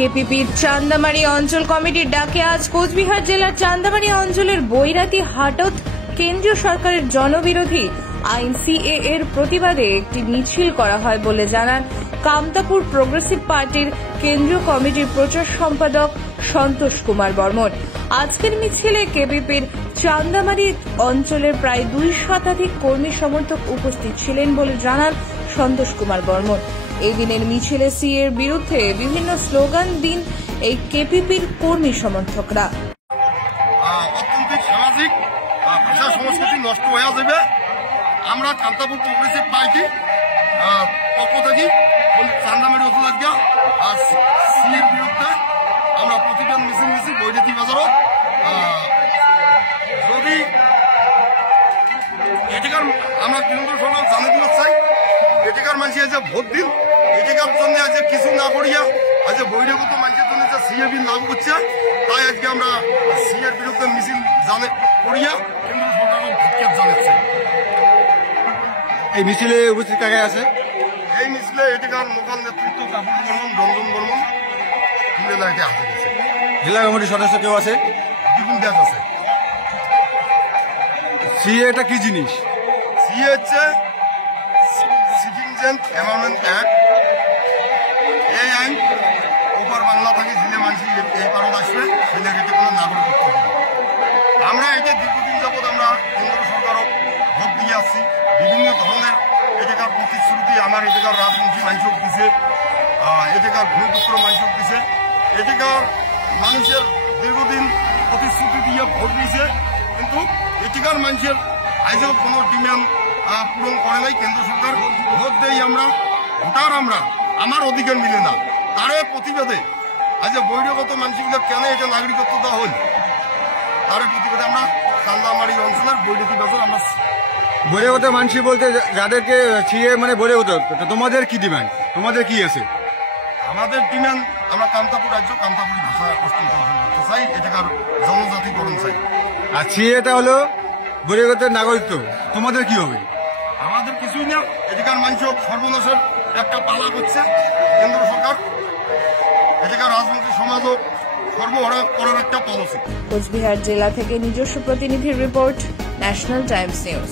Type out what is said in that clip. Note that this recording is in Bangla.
কেপিপির চান্দামারি অঞ্চল কমিটির ডাকে আজ কোচবিহার জেলার চান্দামারি অঞ্চলের বৈরাতি হাটত কেন্দ্রীয় সরকারের জনবিরোধী আইন সিএএ এর প্রতিবাদে একটি মিছিল করা হয় বলে জানান কামতাপুর প্রোগ্রেসিভ পার্টির কেন্দ্রীয় কমিটির প্রচার সম্পাদক সন্তোষ কুমার বর্মন। আজকের মিছিলে কেপিপির চান্দামারি অঞ্চলের প্রায় 2 শতাধিক কর্মী সমর্থক উপস্থিত ছিলেন বলে জানান সন্তোষ কুমার বর্মন। এই দিনের মিছিলে সিএর বিরুদ্ধে বিভিন্ন স্লোগান দিন এই কেপিপির কর্মী সমর্থকরা। অর্থনৈতিক সামাজিক ভাষা সংস্কৃতি নষ্ট হয়ে যাবে। আমরা কামতাপুর প্রোগ্রেসিভ পার্টি পক্ষ থেকে চান্দামারি উপলক্ষে সিএর বিরুদ্ধে আমরা প্রতিবাদ মিছিল মিছিল বৈদ্যুতিক বাজারত যদি এটাকার আমরা কেন্দ্র সরকার জানিয়ে দিতে চাই এটাকার মানুষ আজ ভোট দিন এটাকার জন্য আজ কিছু না করিয়া আজ বহিরাগত মানুষের জন্য যে সিএ বিল লাগু করছে তাই আজকে আমরা সিএর বিরুদ্ধে মিছিল করিয়া কেন্দ্র সরকারের ধিক্কার জানাচ্ছি। এই মিছিলে উপস্থিত কাকে আছে? এই মিছিলে এটাকার লোকাল নেতৃত্ব কাপুর বর্মন, রঞ্জন বর্মন, হাতে গেছে। জেলা কমিটির সদস্য কেউ আছে? দ্বিগুণ দেশ আছে। সিএ এটা কি জিনিস? সিএ হচ্ছে সিটিজেন এনভায়রনমেন্ট অ্যাক্ট। এই আইন ওপার বাংলা থেকে জিলে মানুষ এই পারত আসবে সেটা এতে কোনো নাগরিকত্ব দেবে। আমরা এটা দীর্ঘদিন যাবৎ আমরা কেন্দ্র সরকারও ভোট দিয়ে আসছি। বিভিন্ন ধরনের এটাকার প্রতিশ্রুতি আমার এটাকার রাজনীতি মানুষক দিছে, এটাকার ভূমিপুত্র মানুষক দিছে, এটাকার মানুষের দীর্ঘদিন প্রতিশ্রুতি দিয়ে ভোট দিয়েছে, কিন্তু এটাকার মানুষের আজও কোনো ডিমান্ড পূরণ করে নাই কেন্দ্র সরকার। ভোট দেই আমরা ভোটার, আমরা আমার অধিকার মিলে না তারে প্রতিবাদে আজ বহিরাগত মানুষগুলো কেন এটা নাগরিকত্ব দেওয়া হল তার প্রতিবাদে আমরা চান্দামারি অঞ্চলের বৈদ্যুতিক বাজার আমরা বহিরাগত মানুষ বলতে যাদেরকে সিএ মানে বহিরাগত, তোমাদের কি ডিমান্ড? তোমাদের কি আছে? আমাদের ডিমান্ড আমরা কামতাপুর রাজ্য কামতাপুরি ভাষা করতে চাই, এটাকার জনজাতিকরণ চাই। আর সিএটা হলো বহিরাগতের নাগরিকত্ব, তোমাদের কি হবে? আমাদের কিছুই না, এটাকার মানুষ সর্বনাশের একটা পালা করছে কেন্দ্র সরকার, এটাকার রাজনৈতিক সমাজও সর্বহারা করার একটা পলিসি। কোচবিহার জেলা থেকে নিজস্ব প্রতিনিধির রিপোর্ট, ন্যাশনাল টাইমস নিউজ।